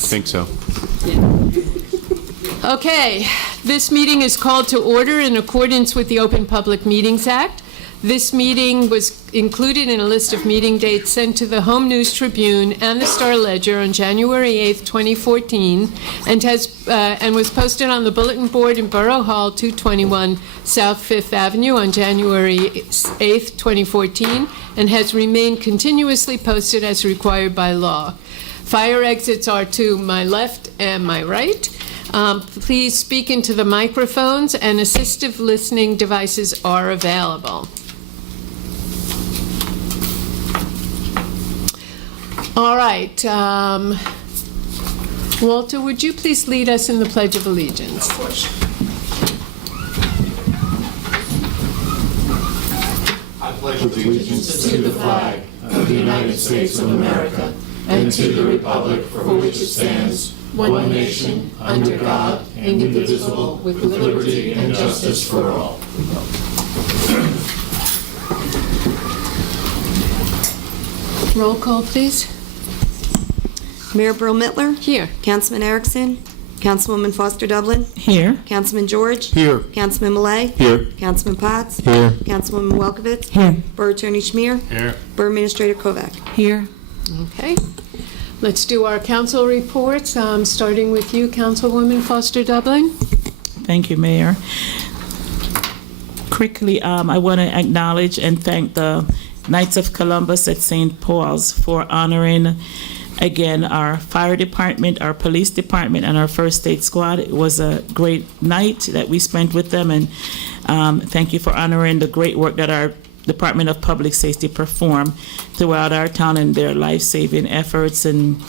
Yes. I think so. Okay, this meeting is called to order in accordance with the Open Public Meetings Act. This meeting was included in a list of meeting dates sent to the Home News Tribune and the Star Ledger on January 8th, 2014, and was posted on the bulletin board in Borough Hall, 221 South Fifth Avenue on January 8th, 2014, and has remained continuously posted as required by law. Fire exits are to my left and my right. Please speak into the microphones, and assistive listening devices are available. All right. Walter, would you please lead us in the Pledge of Allegiance? Of course. I pledge allegiance to the flag of the United States of America and to the republic for which it stands, one nation, under God, indivisible, with liberty and justice for all. Roll call, please. Mayor Brill-Mittler? Here. Councilman Erickson? Councilwoman Foster Dublin? Here. Councilman George? Here. Councilman Millay? Here. Councilman Potts? Here. Councilwoman Welkowitz? Here. Borough Attorney Schmier? Here. Borough Administrator Kovac? Here. Okay. Let's do our council reports, starting with you, Councilwoman Foster Dublin. Thank you, Mayor. Quickly, I want to acknowledge and thank the Knights of Columbus at St. Paul's for honoring, again, our fire department, our police department, and our first aid squad. It was a great night that we spent with them, and thank you for honoring the great work that our Department of Public Safety perform throughout our town and their life-saving efforts and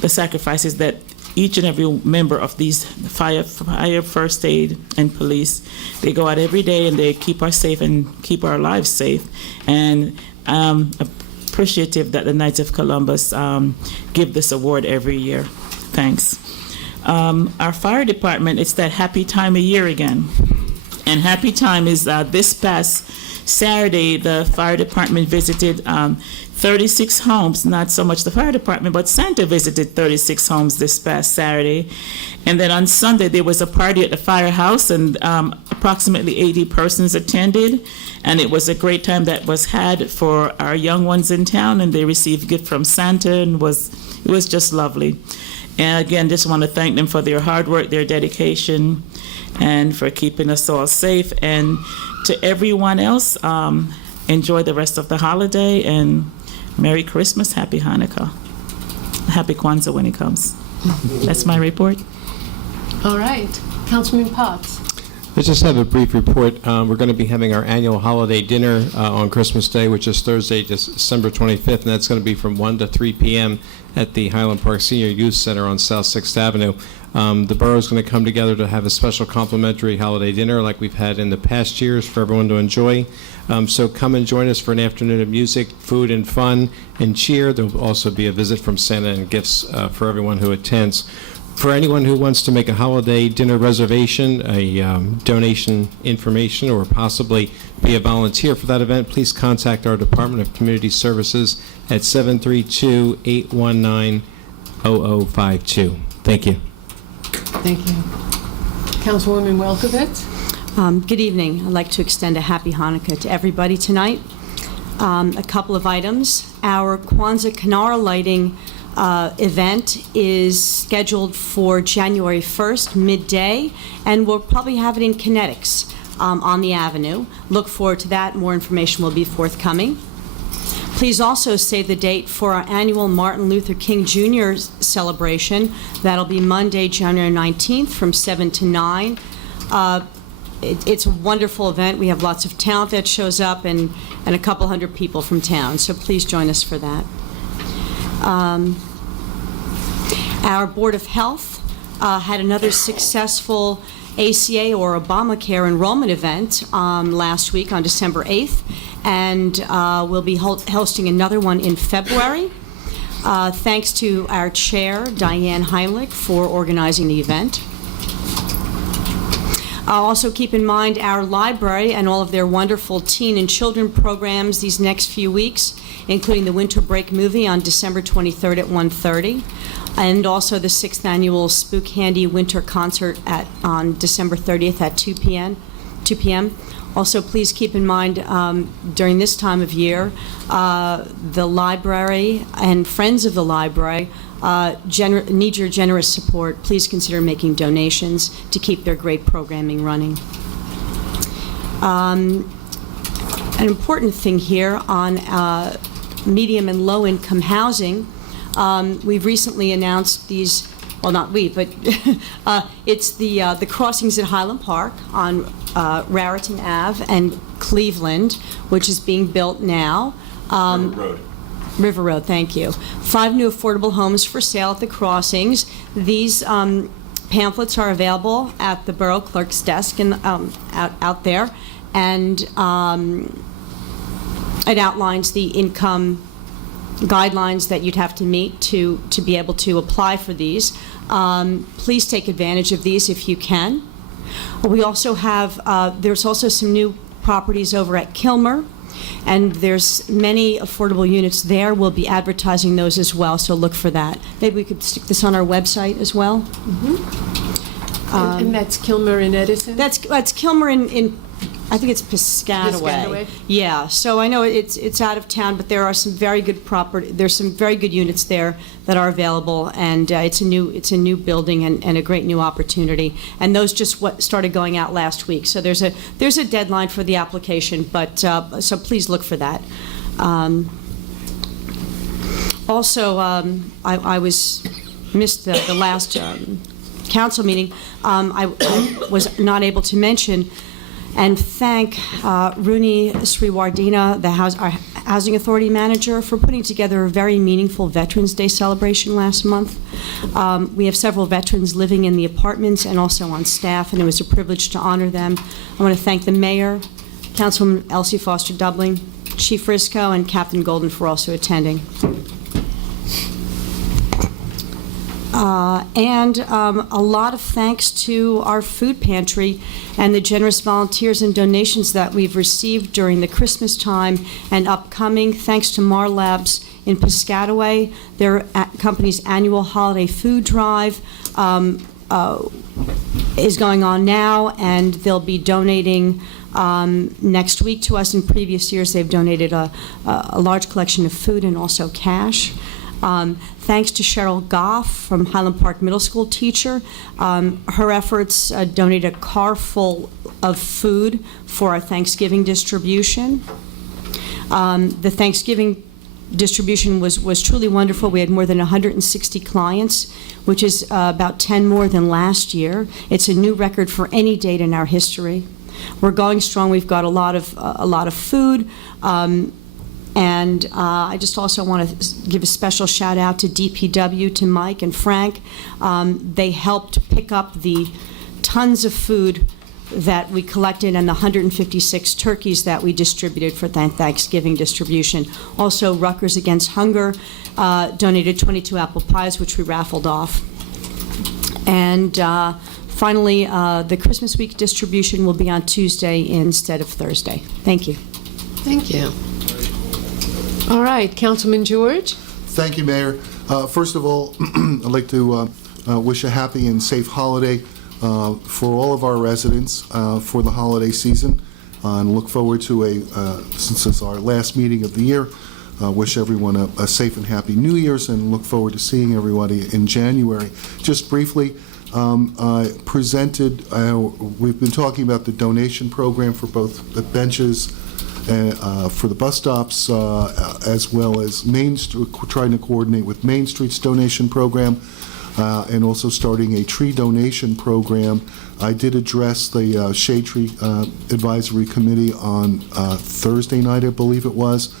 the sacrifices that each and every member of these fire, first aid, and police, they go out every day and they keep us safe and keep our lives safe. And appreciative that the Knights of Columbus give this award every year. Thanks. Our fire department, it's that happy time of year again. And happy time is this past Saturday, the fire department visited 36 homes, not so much the fire department, but Santa visited 36 homes this past Saturday. And then on Sunday, there was a party at the firehouse, and approximately 80 persons attended. And it was a great time that was had for our young ones in town, and they received gift from Santa, and it was just lovely. And again, just want to thank them for their hard work, their dedication, and for keeping us all safe. And to everyone else, enjoy the rest of the holiday, and Merry Christmas, Happy Hanukkah, Happy Kwanzaa when it comes. That's my report. All right. Councilman Potts. I just have a brief report. We're going to be having our annual holiday dinner on Christmas Day, which is Thursday, December 25th, and that's going to be from 1 to 3 p.m. at the Highland Park Senior Youth Center on South 6th Avenue. The borough is going to come together to have a special complimentary holiday dinner like we've had in the past years for everyone to enjoy. So come and join us for an afternoon of music, food, and fun, and cheer. There will also be a visit from Santa and gifts for everyone who attends. For anyone who wants to make a holiday dinner reservation, a donation information, or possibly be a volunteer for that event, please contact our Department of Community Services at 732-819-0052. Thank you. Thank you. Councilwoman Welkowitz. Good evening. I'd like to extend a happy Hanukkah to everybody tonight. A couple of items. Our Kwanzaa Kinara lighting event is scheduled for January 1st, midday, and we'll probably have it in Kinetics on the Avenue. Look forward to that. More information will be forthcoming. Please also save the date for our annual Martin Luther King Jr. celebration. That'll be Monday, January 19th from 7 to 9. It's a wonderful event. We have lots of talent that shows up and a couple hundred people from town, so please join us for that. Our Board of Health had another successful ACA or Obamacare enrollment event last week on December 8th, and we'll be hosting another one in February. Thanks to our chair, Diane Heinlich, for organizing the event. Also keep in mind our library and all of their wonderful teen and children programs these next few weeks, including the Winter Break movie on December 23rd at 1:30, and also the 6th annual Spook Handy Winter Concert on December 30th at 2 p.m. Also, please keep in mind, during this time of year, the library and friends of the library need your generous support. Please consider making donations to keep their great programming running. An important thing here on medium and low-income housing, we've recently announced these, well, not we, but it's the crossings at Highland Park on Raritan Ave and Cleveland, which is being built now. River Road, thank you. 5 new affordable homes for sale at the crossings. These pamphlets are available at the Borough Clerk's desk and out there, and it outlines the income guidelines that you'd have to meet to be able to apply for these. Please take advantage of these if you can. We also have, there's also some new properties over at Kilmer, and there's many affordable units there. We'll be advertising those as well, so look for that. Maybe we could stick this on our website as well. And that's Kilmer in Edison? That's Kilmer in I think it's Piscataway. Yeah, so I know it's out of town, but there are some very good there's some very good units there that are available, and it's a new building and a great new opportunity. And those just started going out last week. So there's a deadline for the application, but so please look for that. Also, I missed the last council meeting. I was not able to mention and thank Rooney Sriwardena, our Housing Authority manager, for putting together a very meaningful Veterans Day celebration last month. We have several veterans living in the apartments and also on staff, and it was a privilege to honor them. I want to thank the mayor, Councilwoman Elsie Foster Dublin, Chief Risco, and Captain Golden for also attending. And a lot of thanks to our food pantry and the generous volunteers and donations that we've received during the Christmas time and upcoming. Thanks to Mar Labs in Piscataway. Their company's annual holiday food drive is going on now, and they'll be donating next week to us. In previous years, they've donated a large collection of food and also cash. Thanks to Cheryl Goff from Highland Park Middle School teacher. Her efforts donated a car full of food for our Thanksgiving distribution. The Thanksgiving distribution was truly wonderful. We had more than 160 clients, which is about 10 more than last year. It's a new record for any date in our history. We're going strong. We've got a lot of food. And I just also want to give a special shout out to DPW, to Mike and Frank. They helped pick up the tons of food that we collected and the 156 turkeys that we distributed for Thanksgiving distribution. Also, Rutgers Against Hunger donated 22 apple pies, which we raffled off. And finally, the Christmas week distribution will be on Tuesday instead of Thursday. Thank you. Thank you. All right, Councilman George. Thank you, Mayor. First of all, I'd like to wish a happy and safe holiday for all of our residents for the holiday season, and look forward to since it's our last meeting of the year, wish everyone a safe and happy New Year's, and look forward to seeing everybody in January. Just briefly, I presented, we've been talking about the donation program for both the benches for the bus stops, as well as trying to coordinate with Main Street's donation program, and also starting a tree donation program. I did address the Shade Tree Advisory Committee on Thursday night, I believe it was,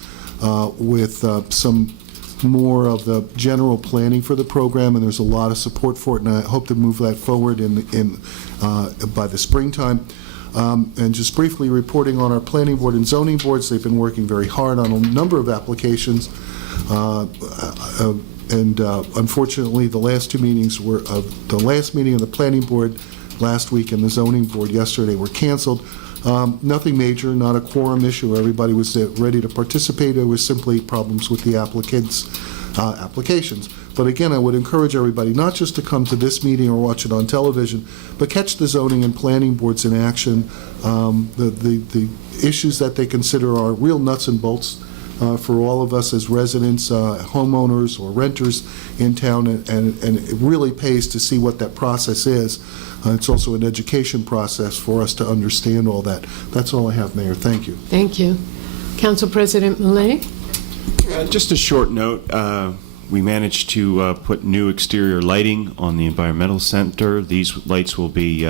with some more of the general planning for the program, and there's a lot of support for it, and I hope to move that forward by the springtime. And just briefly reporting on our planning board and zoning boards, they've been working very hard on a number of applications, and unfortunately the last two meetings the last meeting of the planning board last week and the zoning board yesterday were canceled. Nothing major, not a quorum issue. Everybody was ready to participate. There was simply problems with the applicants' applications. But again, I would encourage everybody not just to come to this meeting or watch it on television, but catch the zoning and planning boards in action. The issues that they consider are real nuts and bolts for all of us as residents, homeowners, or renters in town, and it really pays to see what that process is. It's also an education process for us to understand all that. That's all I have, Mayor. Thank you. Thank you. Council President Millet? Just a short note. We managed to put new exterior lighting on the environmental center. These lights will be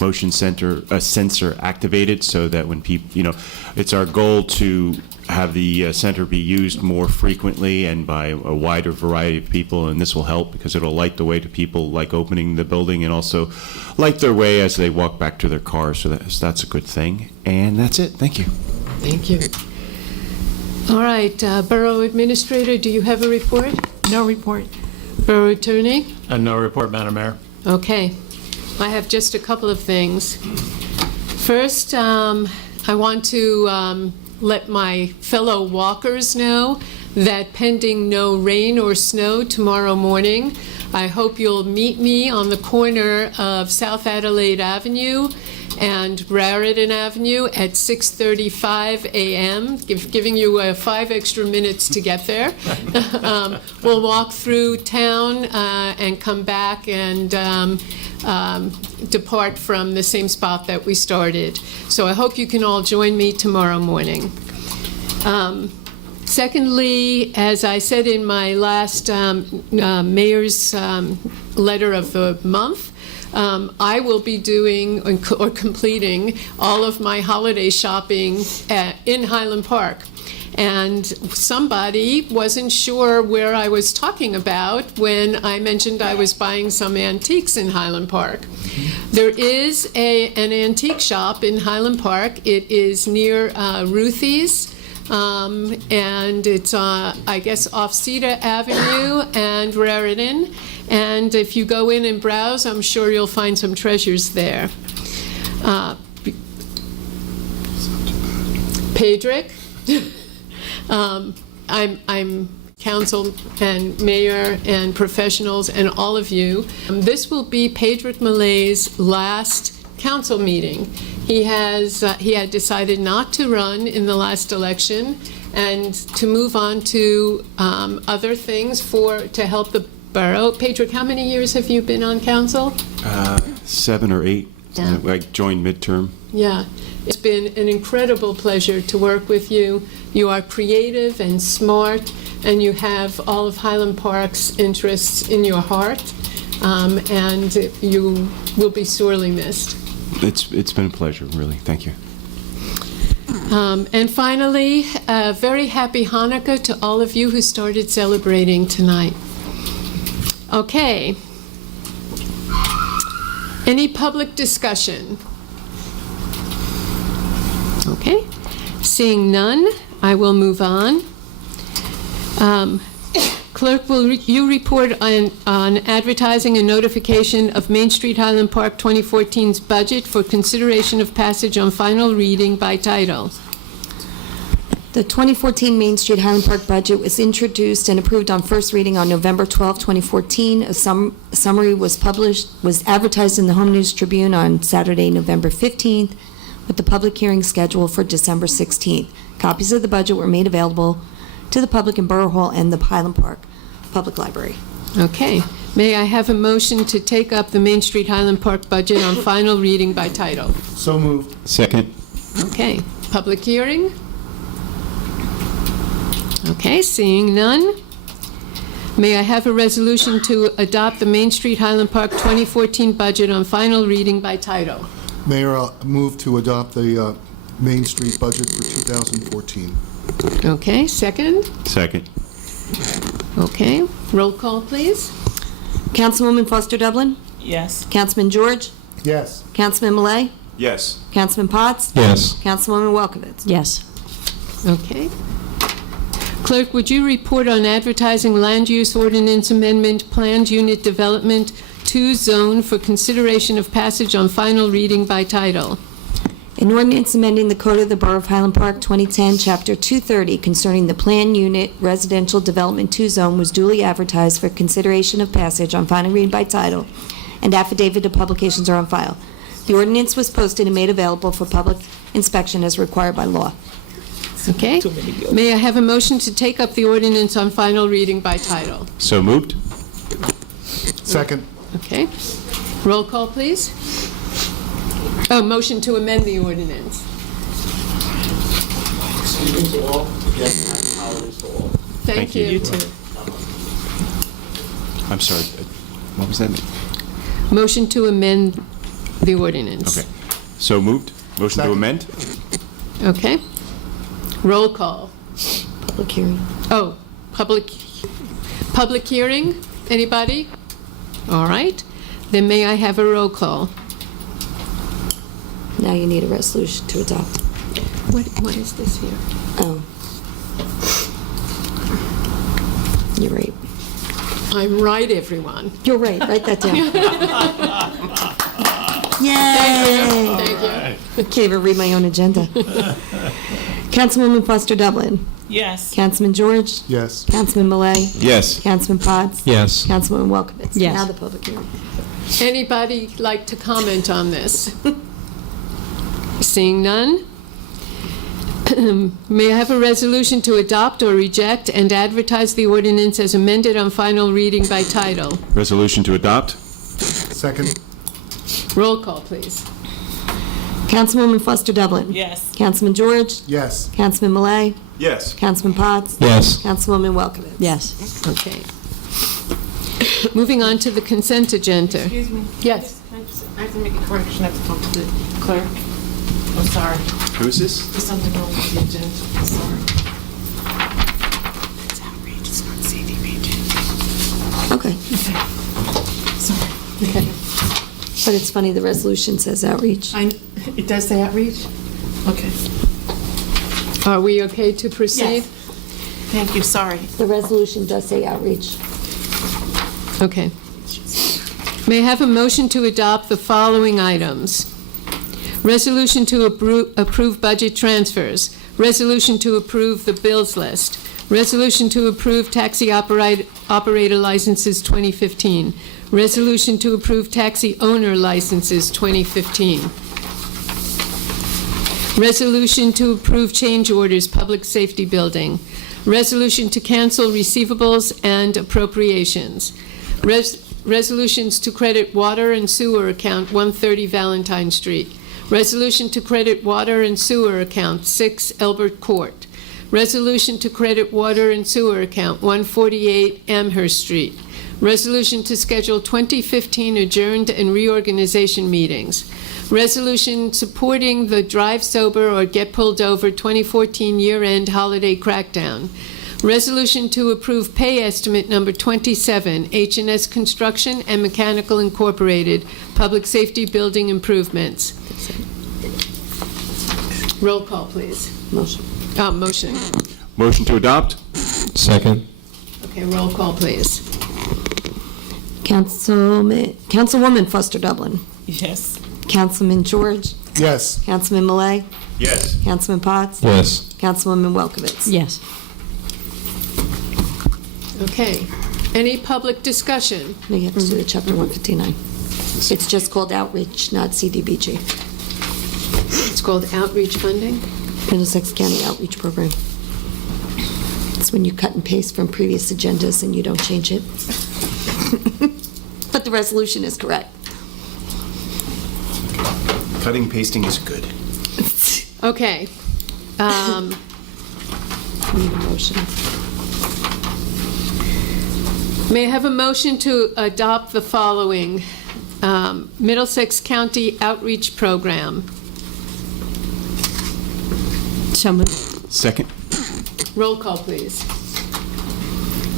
motion sensor activated, so that when people, it's our goal to have the center be used more frequently and by a wider variety of people, and this will help because it'll light the way to people like opening the building and also light their way as they walk back to their cars, so that's a good thing. And that's it. Thank you. Thank you. All right, Borough Administrator, do you have a report? No report. Borough Attorney? No report, Madam Mayor. Okay. I have just a couple of things. First, I want to let my fellow walkers know that pending no rain or snow tomorrow morning, I hope you'll meet me on the corner of South Adelaide Avenue and Raritan Avenue at 6:35 a.m., giving you 5 extra minutes to get there. We'll walk through town and come back and depart from the same spot that we started. So I hope you can all join me tomorrow morning. Secondly, as I said in my last mayor's letter of the month, I will be doing or completing all of my holiday shopping in Highland Park. And somebody wasn't sure where I was talking about when I mentioned I was buying some antiques in Highland Park. There is an antique shop in Highland Park. It is near Ruthie's. And it's, I guess, off Cedar Avenue and Raritan. And if you go in and browse, I'm sure you'll find some treasures there. Pedrick, I'm council and mayor and professionals and all of you. This will be Pedrick Millet's last council meeting. He had decided not to run in the last election and to move on to other things to help the borough. Pedrick, how many years have you been on council? 7 or 8. Yeah. I joined midterm. Yeah, it's been an incredible pleasure to work with you. You are creative and smart, and you have all of Highland Park's interests in your heart, and you will be sorely missed. It's been a pleasure, really. Thank you. And finally, a very happy Hanukkah to all of you who started celebrating tonight. Okay. Any public discussion? Okay. Seeing none, I will move on. Clerk, will you report on advertising and notification of Main Street Highland Park 2014's budget for consideration of passage on final reading by title? The 2014 Main Street Highland Park budget was introduced and approved on first reading on November 12, 2014. A summary was advertised in the Home News Tribune on Saturday, November 15th, with the public hearing scheduled for December 16th. Copies of the budget were made available to the public in Borough Hall and the Highland Park Public Library. Okay. May I have a motion to take up the Main Street Highland Park budget on final reading by title? So moved. Second. Okay. Public hearing? Okay, seeing none. May I have a resolution to adopt the Main Street Highland Park 2014 budget on final reading by title? Mayor, I'll move to adopt the Main Street budget for 2014. Okay, second? Second. Okay, roll call, please. Councilwoman Foster Dublin? Yes. Councilman George? Yes. Councilman Millet? Yes. Councilman Potts? Yes. Councilwoman Welkowitz? Yes. Okay. Clerk, would you report on advertising land use ordinance amendment, planned unit development 2 zone for consideration of passage on final reading by title. An ordinance amending the Code of the Borough of Highland Park, 2010, Chapter 230, concerning the Plan Unit Residential Development 2 Zone was duly advertised for consideration of passage on final reading by title, and affidavit of publications are on file. The ordinance was posted and made available for public inspection as required by law. Okay? May I have a motion to take up the ordinance on final reading by title? So moved? Second. Okay. Roll call, please. Oh, motion to amend the ordinance. Evening to all. Yes, happy holidays to all. Thank you. you. You too. I'm sorry, what was that? Motion to amend the ordinance. Okay. So moved? Motion to Second. amend? Okay. Roll call. Public hearing. Oh, public hearing? Anybody? All right. Then may I have a roll call? Now you need a resolution to adopt. What is this here? Oh. You're right. I'm right, everyone. You're right. Write that down. Yay! Thank you. Can't even read my own agenda. Councilwoman Foster Dublin. Yes. Councilman George. Yes. Councilman Malay. Yes. Councilman Potts. Yes. Councilwoman Welkowitz. Yes. Now the public hearing. Anybody like to comment on this? Seeing none? May I have a resolution to adopt or reject and advertise the ordinance as amended on final reading by title? Resolution to adopt? Second. Roll call, please. Councilwoman Foster Dublin. Yes. Councilman George. Yes. Councilman Malay. Yes. Councilman Potts. Yes. Councilwoman Welkowitz. Yes. Okay. Moving on to the consent agenda. Excuse me. Yes. I have to make a correction. I have to talk to the clerk. I'm sorry. Who is this? There's something wrong with the agenda. I'm sorry. It's outreach. It's not CD region. Okay. Sorry. Okay. But it's funny, the resolution says outreach. It does say outreach? Okay. Are we okay to proceed? Yes. Thank you. Sorry. The resolution does say outreach. Okay. May I have a motion to adopt the following items? Resolution to approve budget transfers. Resolution to approve the bills list. Resolution to approve taxi operator licenses 2015. Resolution to approve taxi owner licenses 2015. Resolution to approve change orders, public safety building. Resolution to cancel receivables and appropriations. Resolutions to credit water and sewer account 130 Valentine Street. Resolution to credit water and sewer account 6 Elbert Court. Resolution to credit water and sewer account 148 Amherst Street. Resolution to schedule 2015 adjourned and reorganization meetings. Resolution supporting the Drive Sober or Get Pulled Over 2014 year-end holiday crackdown. Resolution to approve pay estimate number 27, H&S Construction and Mechanical Incorporated, Public Safety Building Improvements. Roll call, please. Motion. Motion. Motion to adopt? Second. Okay, roll call, please. Councilwoman Foster Dublin. Yes. Councilman George. Yes. Councilman Malay. Yes. Councilman Potts. Yes. Councilwoman Welkowitz. Yes. Okay. Any public discussion? No, you have to do the chapter 159. It's just called outreach, not CDBG. It's called outreach funding. Middlesex County Outreach Program. It's when you cut and paste from previous agendas and you don't change it. But the resolution is correct. Cutting, pasting is good. Okay. Need a motion. May I have a motion to adopt the following Middlesex County Outreach Program? So moved. Second? Roll call, please.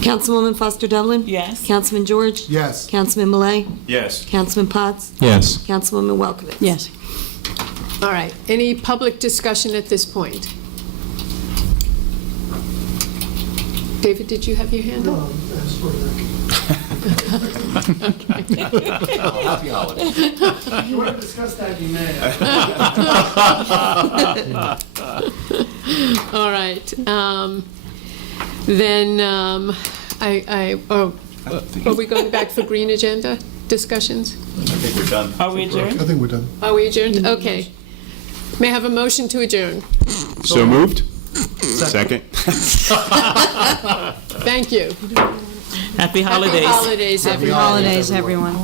Councilwoman Foster Dublin. Yes. Councilman George. Yes. Councilman Malay. Yes. Councilman Potts. Yes. Councilwoman Welkowitz. Yes. All right. Any public discussion at this point? David, did you have your hand up? Happy holidays. If you want to discuss that, you may. All right. Are we going back for green agenda discussions? I think we're done. Are we adjourned? I think we're done. Are we adjourned? Okay. May I have a motion to adjourn? So moved? Second? Thank you. Happy holidays. Happy holidays, everyone. Holidays, everyone.